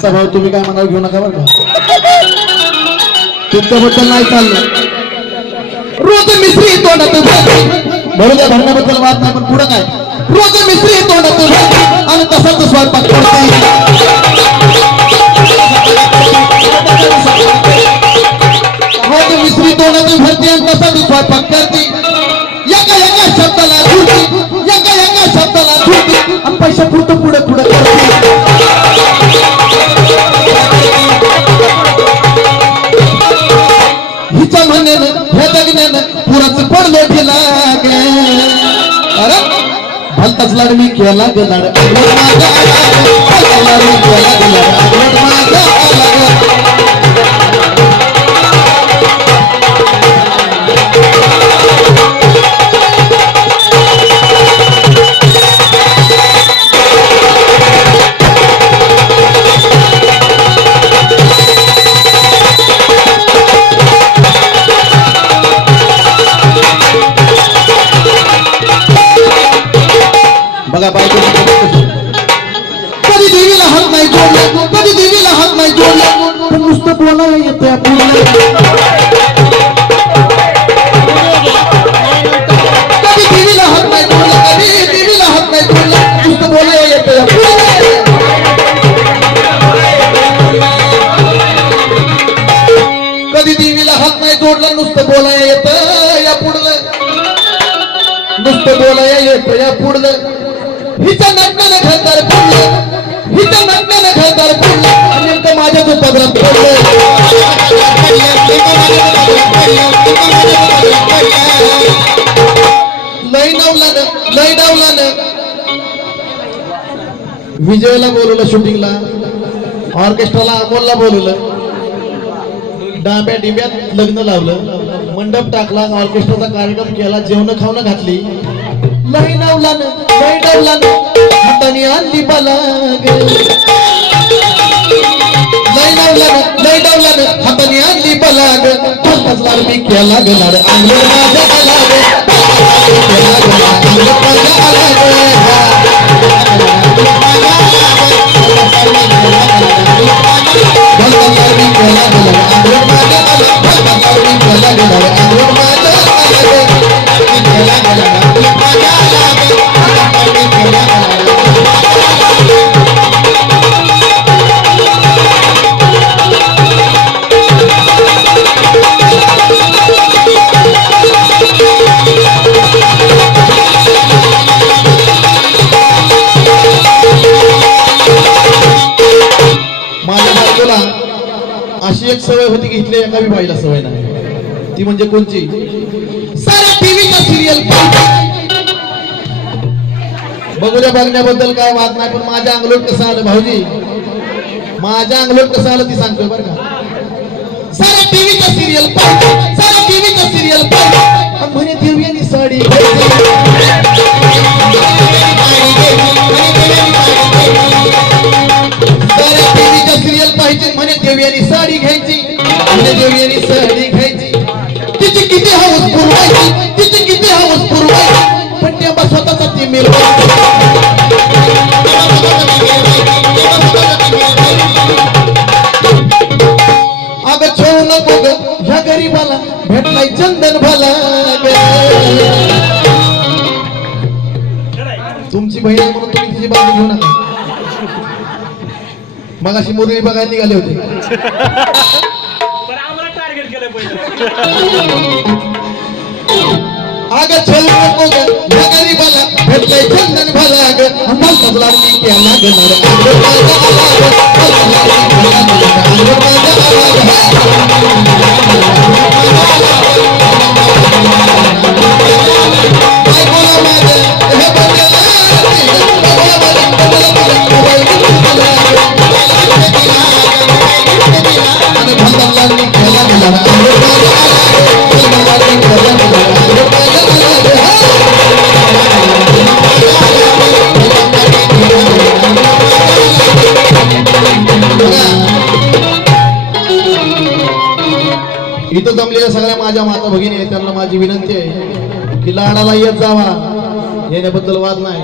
बसा भाऊ तुम्ही काय मनावर घेऊ नका बरं का तुमच्याबद्दल नाही चाललं रोज मिसरी तोंडात बरोबर त्या भांडणाबद्दल वाद नाही पण पुढं काय रोज मिसरी तोंडात आणि तसाच स्वयंपाक करते रोज मिसरी तोंडात भरते आणि तसाच स्वयंपाक करते एका शब्दाला धुती एका शब्दाला धुती आणि पैसा पुढं पुढे पुढे करते हिच्या म्हणण्यानं ह्या जगण्यानं पुराचं पडलं गेला गे अरे भलताच लाड मी केला ग लाड कधी देवीला हात नाही जोडला कधी देवीला हात नाही जोडला पण नुसतं बोलायला येते आपल्याला कधी देवीला हात नाही जोडला कधी देवीला हात नाही जोडला नुसतं बोलायला येते कधी देवीला हात नाही जोडला नुसतं बोलायला येतं या पुढलं नुसतं बोलायला येतं या पुढलं हिच्या नाटकानं घरदार पडलं हिच्या नाटकानं घरदार पडलं नेमकं माझ्याच पदरात पडलं लय डावलानं विजयला बोलवलं शूटिंगला ऑर्केस्ट्राला अमोलला बोलवलं डाब्या डिब्यात लग्न लावलं मंडप टाकला ऑर्केस्ट्राचा कार्यक्रम केला जेवण खावणं घातली लई डावलानं हाताने आणली बलाग लई डावलानं हाताने आणली बलाग भलताच लाड मी केला ग लाड अंगण माझ्या आलाग अशी एक सवय होती की इथल्या एका बाईला सवय नाही ती म्हणजे कोणची सारा टीव्हीचा सिरियल बघू द्या बघण्याबद्दल काय वाद नाही पण माझ्या अंगलोट कसं आलं भाऊजी माझ्या अंगलोट कसं आलं ती सांगतोय बरं का सारा टीव्हीचा सिरियल म्हणे देवयानी साडी सिरियल पाहिजे म्हणे देवयानी साडी घ्यायची म्हणे देवयानी साडी घ्यायची तिची किती हौस पुरवायची पण तेव्हा स्वतःचा ती अगं छेऊ नको ग ह्या गरीबाला भेटलाय चंदन भला तुमची बहीण म्हणून तुम्ही तिची बाजू घेऊ नका मग अशी मुरळी बघायला निघाले होते अगं छेऊ नको ग ह्या गरीबाला भेटलाय चंदन भला भलताच लाड मी केला ग इथं जमलेल्या सगळ्या माझ्या माता भगिनी आहेत त्यांना माझी विनंती आहे की लाडाला येत जावा येण्याबद्दल वाद नाही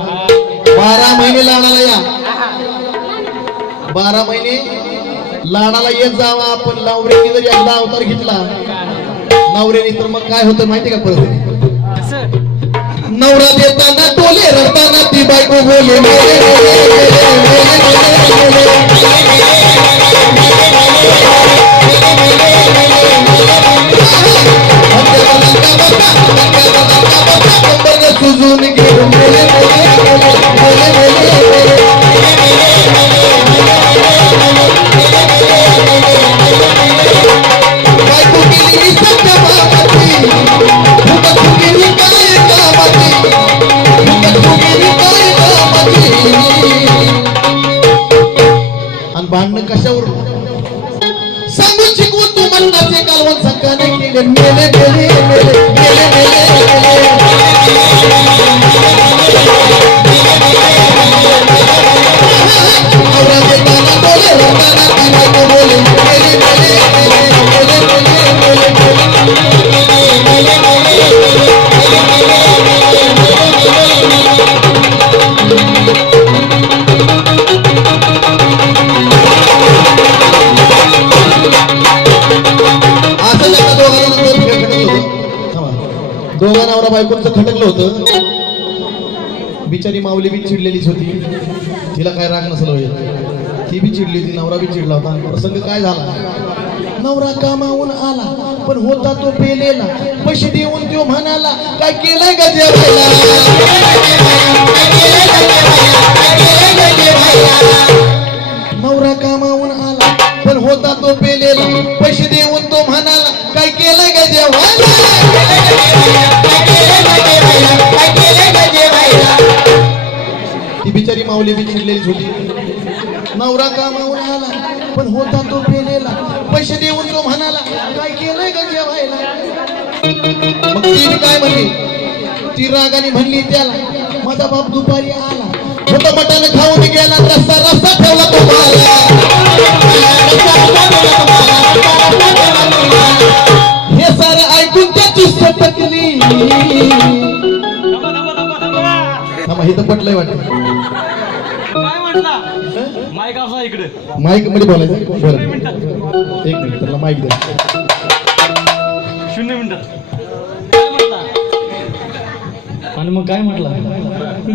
12 महिने लाडाला या 12 महिने लाडाला येत जावा आपण. नवऱ्याने जरी एकदा अवतार घेतला नवऱ्याने तर मग काय होतं माहिती का परत नवरा देताना टोले रडताना ती बायको बोले सुजून घेऊन बायको गेली सत्य मामाची फुकट गेली काय कामाची फुकट गेली काय कामाची. आणि भांडणं कशावर सांगून शिकवून तू म्हणण्याचे कालवण संकाने केले मेले मेले मेले मेले मेले दोघा नवरा बायकोचं खटकलं होतं. बिचारी माऊली बी चिडलेलीच होती. तिला काय राग नसल होईल. ती बी चिडली होती नवरा बी चिडला होता. प्रसंग काय झाला नवरा कामावून आला पण होता तो पेलेला. पैसे देऊन तो म्हणाला काय केलंय का जेवायला. नवरा कामावून आला पण होता तो पेलेला. पैसे देऊन तो म्हणाला काय केलंय का जेवायला. ती बिचारी माऊली बी चिडलेलीच होती. नवरा कामावून आला पण होता तो पेलेला. पैसे देऊन तो म्हणाला काय केलंय का जेवायला. मग ती काय म्हणली ती रागाने म्हणली त्याला माझा बाप दुपारी आला होता मटण खाऊन गेला रस्ता रस्ता ठेवला तुम्हाला. हे सारं ऐकून त्याची सटकली. हे तर पटलंय वाटत. काय म्हटला माईक असा इकडे माईक मध्ये बोलायचं. बरं 1 मिनिट त्याला माईक द्या. 0 मिनिटात काय म्हटला. आणि मग काय म्हटला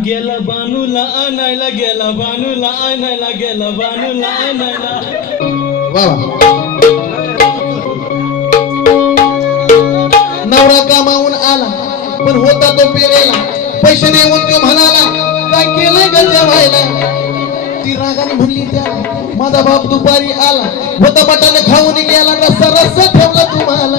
गेला बानूला आणायला गेला बानूला आणायला गेला बानूला आणायला. वा नवरा कामावून आला पण होता तो पेलेला. पैसे देऊन तो म्हणाला काय केलंय का जेवायला. ती रागाने म्हणली त्याला माझा बाप दुपारी आला होता मटण खाऊन गेला रस्ता रस्ता ठेवला तुम्हाला.